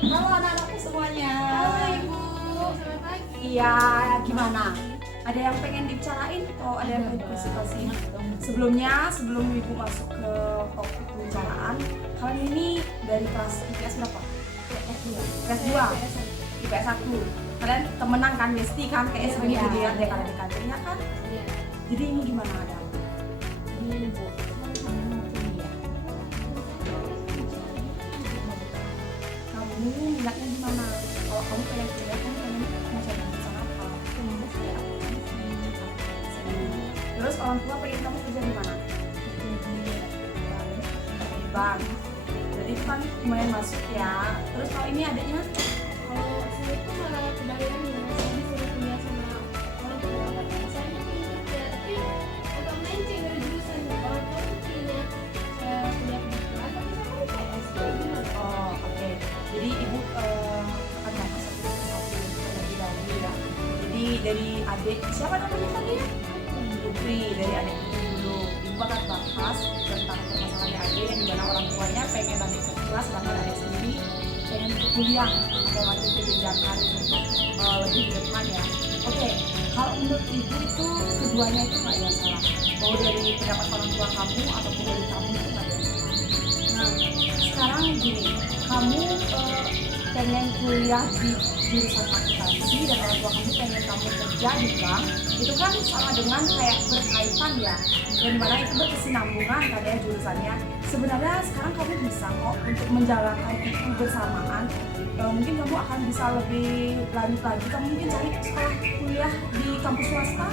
Halo anak-anakku semuanya. Halo Ibu, selamat pagi. Iya, gimana? Ada yang pengen dibicarain atau ada yang pengen konsultasi? Sebelum Ibu masuk ke topik pembicaraan, kalian ini dari kelas IPS berapa? Kelas 2, IPS 1. Kalian temenan kan, bestie kan? Kayak sering Iya. dilihat deh kalian di kantinnya kan? Iya. Jadi ini gimana ada? Ini Bu, kamu mau kuliah. Kamu minatnya gimana? Kalau kamu pengen kuliah, kamu pengen mau cari jurusan apa? Semoga sih aku Terus orang tua pengen kamu kerja di mana? Di bank. Jadi itu kan lumayan masuk ya. Terus kalau ini adanya Kalau saya itu malah kebaliknya, saya disuruh kuliah sama orang tua. Saya pengen kerja, tapi agak melenceng dari jurusan. Orang tua tuh pengennya saya kuliah kedokteran, tapi saya kan IPS. Jadi gimana? oh oke. Jadi ibu akan bahas satu topik terlebih dahulu ya. Jadi dari adik siapa namanya tadi ya? Putri, dari adik Putri dulu. Ibu akan bahas tentang permasalahannya adik yang dimana orang tuanya pengen adik kerja, sedangkan adik sendiri pengen kuliah atau lanjut ke jenjang karir untuk lebih ke depan ya. Oke, kalau menurut ibu itu keduanya itu nggak ada salah. Mau dari pendapat orang tua kamu ataupun dari kamu itu nggak ada salah. Nah, sekarang gini, kamu pengen kuliah di jurusan akuntansi dan orang tua kamu pengen kamu kerja di bank, itu kan sama dengan kayak berkaitan ya, dan mana itu berkesinambungan kan ya jurusannya. Sebenarnya sekarang kamu bisa kok untuk menjalankan itu bersamaan. Mungkin kamu akan bisa lebih lanjut lagi, kamu mungkin cari sekolah kuliah di kampus swasta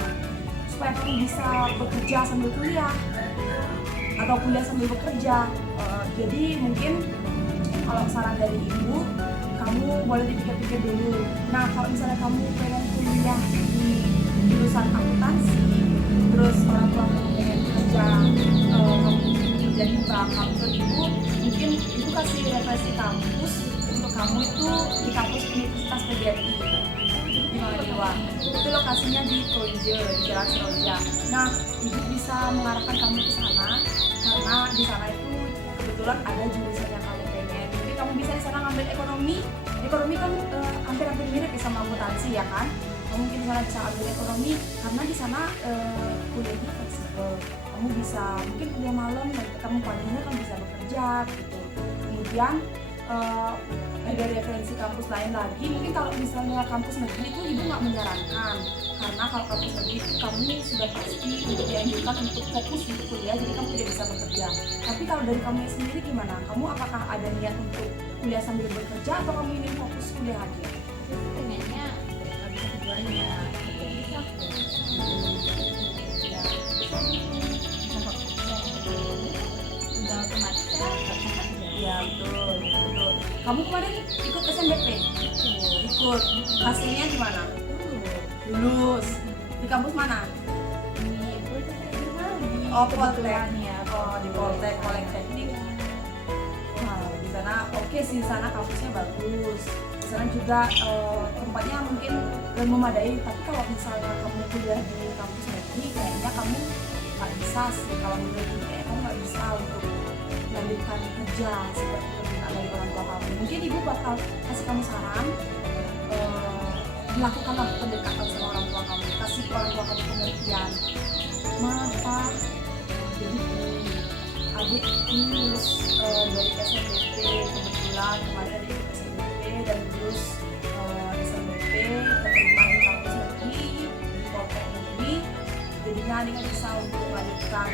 supaya kamu bisa bekerja sambil kuliah atau kuliah sambil bekerja. Jadi mungkin kalau saran dari ibu, kamu boleh dipikir-pikir dulu. Nah, kalau misalnya kamu pengen kuliah di jurusan akuntansi, terus orang tua kamu pengen kerja, kamu kerja di bank, kamu ke ibu, mungkin ibu kasih referensi kampus untuk kamu itu di kampus Universitas PGRI di Maladewa. Itu lokasinya di Toijo, di Jalan Seroja. Nah, ibu bisa mengarahkan kamu ke sana karena di sana itu kebetulan ada jurusan yang kamu pengen. Mungkin kamu bisa di sana ngambil ekonomi. Ekonomi kan hampir-hampir mirip ya sama akuntansi ya kan. Kamu mungkin di sana bisa ambil ekonomi karena di sana kuliahnya fleksibel. Kamu bisa mungkin kuliah malam dan kamu paginya kan bisa bekerja gitu. Kemudian ada referensi kampus lain lagi. Mungkin kalau misalnya kampus negeri itu ibu nggak menyarankan karena kalau kampus negeri itu kamu sudah pasti untuk dianjurkan untuk fokus di kuliah, jadi kamu tidak bisa bekerja. Tapi kalau dari kamu sendiri gimana? Kamu apakah ada niat untuk kuliah sambil bekerja atau kamu ingin fokus kuliah aja? Saya pengennya nggak bisa keduanya, tapi bisa ya udah otomatis saya nggak bisa kerja. Ya betul, betul. Kamu kemarin ikut SNBP? Ikut. Hasilnya gimana? Lulus. Di kampus mana? Di Oh, Poltek. ya. Oh, di Poltek, Politeknik. Nah, di sana oke sih, di sana kampusnya bagus. Di sana juga tempatnya mungkin belum memadai, tapi kalau misalnya kamu kuliah di kampus negeri, kayaknya kamu nggak bisa sih. Kalau menurut ibu, kayak kamu nggak bisa untuk melanjutkan kerja seperti permintaan dari orang tua kamu. Mungkin ibu bakal kasih kamu saran, lakukanlah pendekatan sama orang tua kamu, kasih orang tua kamu pengertian. Maka jadi adik ini lulus dari SNBP, kebetulan kemarin ada ikut SNBP dan lulus SNBP, keterima di kampus negeri di Poltek negeri. Jadinya adik nggak bisa untuk melanjutkan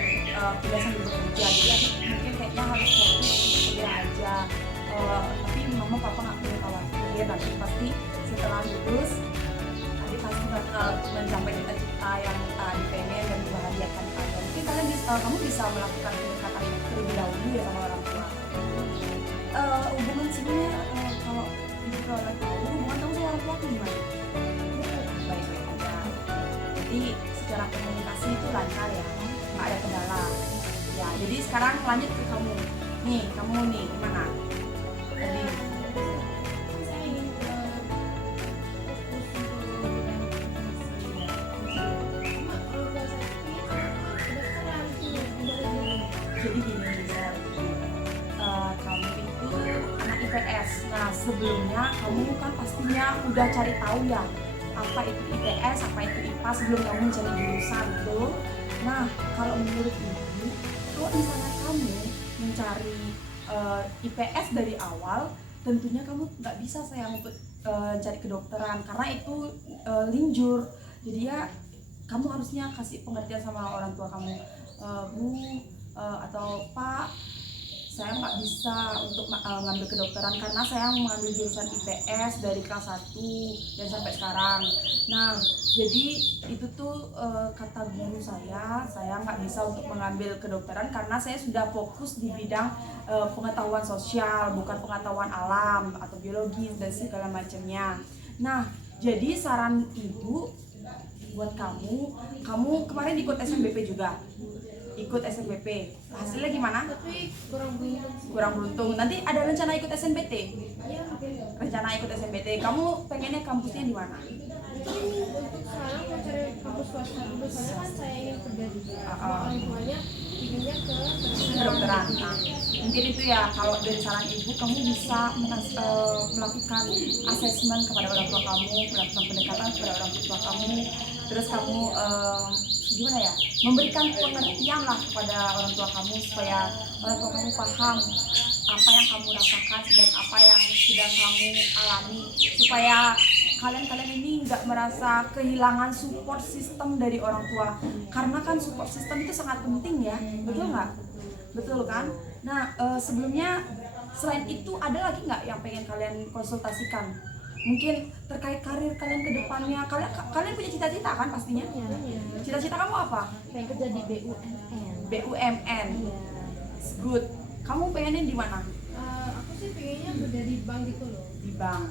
kuliah sambil bekerja. Jadi adik mungkin kayaknya harus fokus untuk kuliah aja. Tapi mama papa nggak perlu khawatir, nanti pasti setelah lulus adik pasti bakal mencapai cita-cita yang adik pengen dan membahagiakan kalian. Mungkin kalian kamu bisa melakukan pendekatan terlebih dahulu ya sama orang tua. Hubungan sebenarnya kalau ibu boleh tahu, hubungan kamu sama orang tua tuh gimana? Baik-baik aja. Jadi secara komunikasi itu lancar ya, nggak ada kendala. Ya, jadi sekarang lanjut ke kamu. Nih, kamu nih gimana? Tadi Saya ingin fokus untuk bidang informasi. Cuma kalau nggak saya pengen kedokteran tuh dari dulu. jadi gini Gisel, kamu itu anak IPS IPS. Nah, sebelumnya kamu kan pastinya udah cari tahu ya apa itu IPS, apa itu IPA sebelum kamu mencari jurusan gitu. Nah, kalau menurut ibu, kalau misalnya kamu mencari IPS dari awal, tentunya kamu nggak bisa sayang untuk cari kedokteran karena itu linjur. Jadi ya kamu harusnya kasih pengertian sama orang tua kamu, Bu atau Pak, saya nggak bisa untuk ngambil kedokteran karena saya mengambil jurusan IPS dari kelas 1 dan sampai sekarang. Nah, jadi itu tuh kata guru saya nggak bisa untuk mengambil kedokteran karena saya sudah fokus di bidang pengetahuan sosial, bukan pengetahuan alam atau biologis dan segala macamnya. Nah, jadi saran ibu buat kamu kemarin ikut SNBP juga? Ikut SNBP, hasilnya gimana? Tapi kurang beruntung sih. Kurang beruntung. Nanti ada rencana ikut SNBT? Iya, mungkin. Rencana ikut SNBT. Kamu pengennya kampusnya di mana? Mungkin untuk sekarang mau cari kampus swasta dulu, soalnya kan saya ingin kerja juga. Orang tuanya inginnya ke Kedokteran. Nah, mungkin itu ya, kalau dari saran ibu, kamu bisa melakukan asesmen kepada orang tua kamu, melakukan pendekatan kepada orang tua kamu, terus kamu gimana ya, memberikan pengertian lah kepada orang tua kamu supaya orang tua kamu paham apa yang kamu rasakan dan apa yang sedang kamu alami, supaya kalian ini nggak merasa kehilangan support system dari orang tua, karena kan support system itu sangat penting ya, betul nggak? Betul kan? Nah, sebelumnya selain itu ada lagi nggak yang pengen kalian konsultasikan? Mungkin terkait karir kalian ke depannya. Kalian punya cita-cita kan pastinya? Cita-cita kamu apa? pengen kerja di BUMN. BUMN. Good. Kamu pengennya di mana? Aku sih pengennya kerja di bank gitu loh. Di bank.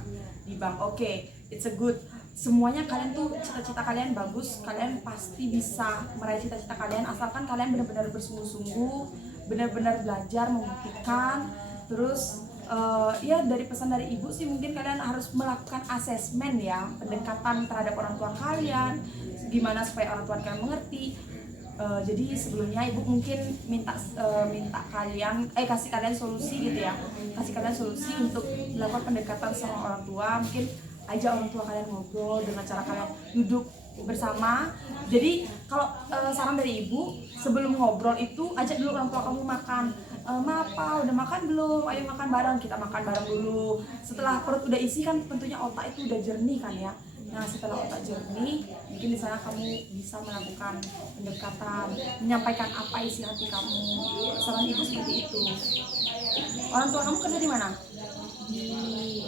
Di bank. Oke, it's a good. Semuanya kalian tuh cita-cita kalian bagus. Kalian pasti bisa meraih cita-cita kalian asalkan kalian benar-benar bersungguh-sungguh, benar-benar belajar, membuktikan. Terus ya dari pesan dari ibu sih mungkin kalian harus melakukan asesmen ya, pendekatan terhadap orang tua kalian, gimana supaya orang tua kalian mengerti. Jadi sebelumnya ibu mungkin minta kalian kasih kalian solusi gitu ya, kasih kalian solusi untuk melakukan pendekatan sama orang tua. Mungkin ajak orang tua kalian ngobrol dengan cara kalian duduk bersama. Jadi kalau saran dari ibu, sebelum ngobrol itu ajak dulu orang tua kamu makan. Ma, apa udah makan belum? Ayo makan bareng, kita makan bareng dulu. Setelah perut udah isi kan tentunya otak itu udah jernih kan ya. Nah, setelah otak jernih, mungkin di sana kamu bisa melakukan pendekatan, menyampaikan apa isi hati kamu. Saran ibu seperti itu. Orang tua kamu kerja di mana? Di mana ya?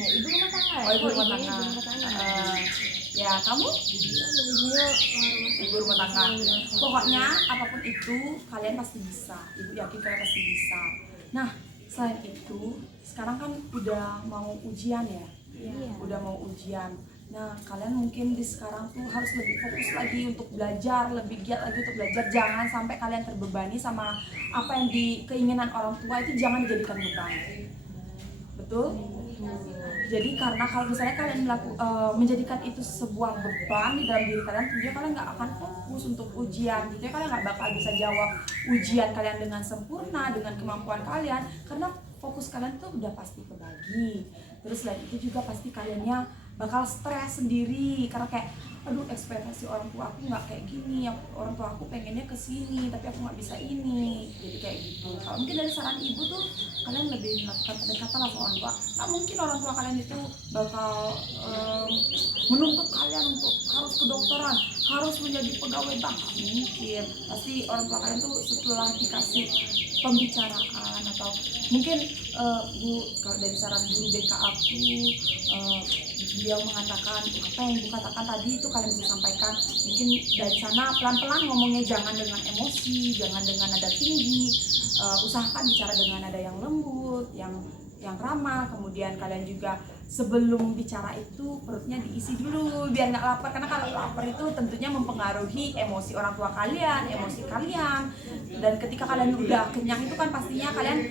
Ibu rumah tangga ya? Oh, ibu rumah tangga. Ibu rumah tangga. Ya, kamu? Ibunya Ibu rumah tangga. Pokoknya apapun itu kalian pasti bisa. Ibu yakin kalian pasti bisa. Nah, selain itu sekarang kan udah mau ujian ya. Iya. Udah mau ujian. Nah, kalian mungkin di sekarang tuh harus lebih fokus lagi untuk belajar, lebih giat lagi untuk belajar. Jangan sampai kalian terbebani sama apa yang keinginan orang tua itu, jangan dijadikan beban. Betul? Jadi karena kalau misalnya kalian menjadikan itu sebuah beban di dalam diri kalian, tentunya kalian nggak akan fokus untuk ujian. Tentunya kalian nggak bakal bisa jawab ujian kalian dengan sempurna, dengan kemampuan kalian, karena fokus kalian tuh udah pasti kebagi. Terus selain itu juga pasti kaliannya bakal stres sendiri karena kayak, aduh ekspektasi orang tua aku nggak kayak gini, orang tua aku pengennya ke sini tapi aku nggak bisa ini, jadi kayak gitu. Kalau mungkin dari saran ibu tuh kalian lebih melakukan pendekatan lah sama orang tua. Tak mungkin orang tua kalian itu bakal menuntut kalian untuk harus kedokteran, harus menjadi pegawai bank, nggak mungkin. Pasti orang tua kalian tuh setelah dikasih pembicaraan atau mungkin Bu, kalau dari saran guru BK aku, beliau mengatakan apa yang Ibu katakan tadi itu kalian bisa sampaikan. Mungkin dari sana pelan-pelan ngomongnya, jangan dengan emosi, jangan dengan nada tinggi, usahakan bicara dengan nada yang lembut, yang ramah. Kemudian kalian juga sebelum bicara itu perutnya diisi dulu biar nggak lapar, karena kalau lapar itu tentunya mempengaruhi emosi orang tua kalian, emosi kalian. Dan ketika kalian udah kenyang itu kan pastinya kalian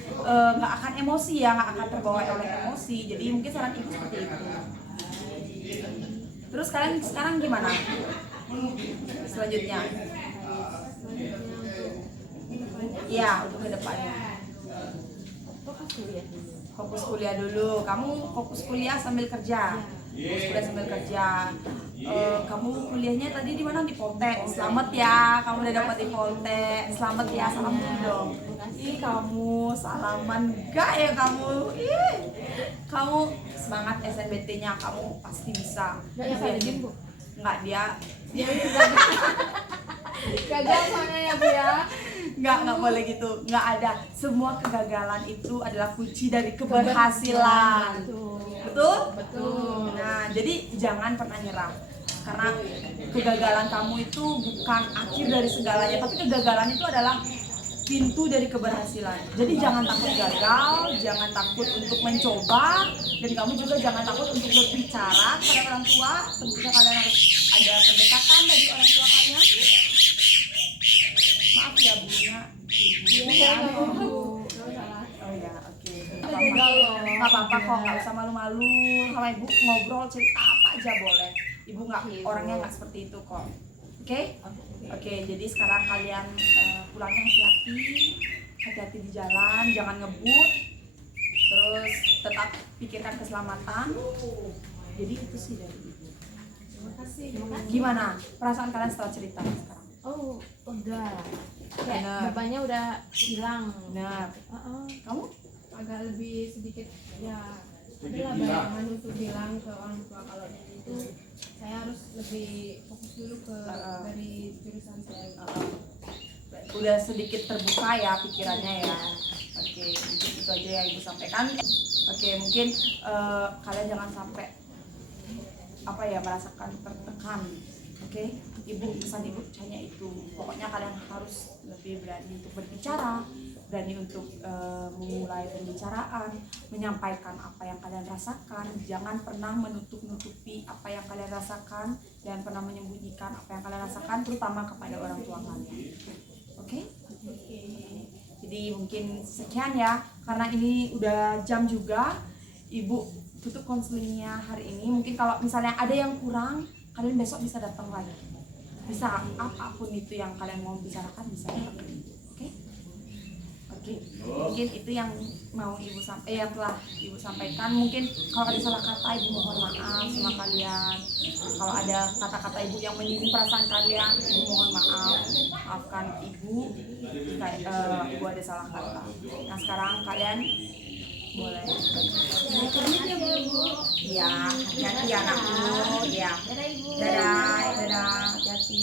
nggak akan emosi ya, nggak akan terbawa oleh emosi. Jadi mungkin saran ibu seperti itu. Terus kalian sekarang gimana selanjutnya? Ya, untuk kedepannya. fokus kuliah dulu. Fokus kuliah dulu. Kamu fokus kuliah sambil kerja. Fokus kuliah sambil kerja. Kamu kuliahnya tadi di mana? Di Pontek. Selamat ya, kamu udah dapat di Pontek. Selamat ya, salam dulu dong. Ih, kamu salaman enggak ya kamu? Ih, kamu semangat SNBT-nya, kamu pasti bisa. Nggak yakin, Bu? Enggak, dia Gagal soalnya ya Bu ya. nggak boleh gitu, nggak ada. Semua kegagalan itu adalah kunci dari keberhasilan. Betul? Betul. Nah, jadi jangan pernah nyerah. Karena kegagalan kamu itu bukan akhir dari segalanya, tapi kegagalan itu adalah pintu dari keberhasilan. Jadi jangan takut gagal, jangan takut untuk mencoba, dan kamu juga jangan takut untuk berbicara kepada orang tua. Tentunya kalian harus ada pendekatan dari orang tua kalian. Maaf ya bunya, ibu. Iya, nggak apa-apa, Bu. Nggak salah. Oh ya, oke. Gagal loh. Nggak apa-apa kok, nggak usah malu-malu. Sama ibu ngobrol cerita apa aja boleh. Ibu nggak, orangnya nggak seperti itu kok. Oke? Oke, jadi sekarang kalian pulangnya hati-hati di jalan, jangan ngebut. Terus tetap pikirkan keselamatan. Jadi itu sih dari ibu. Terima kasih. Gimana perasaan kalian setelah cerita sekarang? Oh, udah. Kayak Benar. bapaknya udah hilang. Benar. Kamu? Agak lebih sedikit ya adalah bayangan untuk bilang ke orang tua kalau itu saya harus lebih fokus dulu ke dari jurusan saya. Udah sedikit terbuka ya pikirannya ya. Oke, mungkin itu aja yang ibu sampaikan. Oke, mungkin kalian jangan sampai merasakan tertekan. Oke, ibu pesan ibu hanya itu. Pokoknya kalian harus lebih berani untuk berbicara, berani untuk memulai pembicaraan, menyampaikan apa yang kalian rasakan. Jangan pernah menutup-nutupi apa yang kalian rasakan, jangan pernah menyembunyikan apa yang kalian rasakan, terutama kepada orang tua kalian. Oke? Jadi mungkin sekian ya, karena ini udah jam juga. Ibu tutup konselingnya hari ini. Mungkin kalau misalnya ada yang kurang, kalian besok bisa datang lagi. Bisa apapun itu yang kalian mau bicarakan bisa datang ke ibu. Oke? Oke. Mungkin itu yang mau ibu yang telah ibu sampaikan. Mungkin kalau ada salah kata ibu mohon maaf sama kalian. Kalau ada kata-kata ibu yang menyinggung perasaan kalian, ibu mohon maaf. Maafkan ibu jika ibu ada salah kata. Nah sekarang kalian boleh. Iya, hati-hati anakku. Ya. Dadah, hati-hati.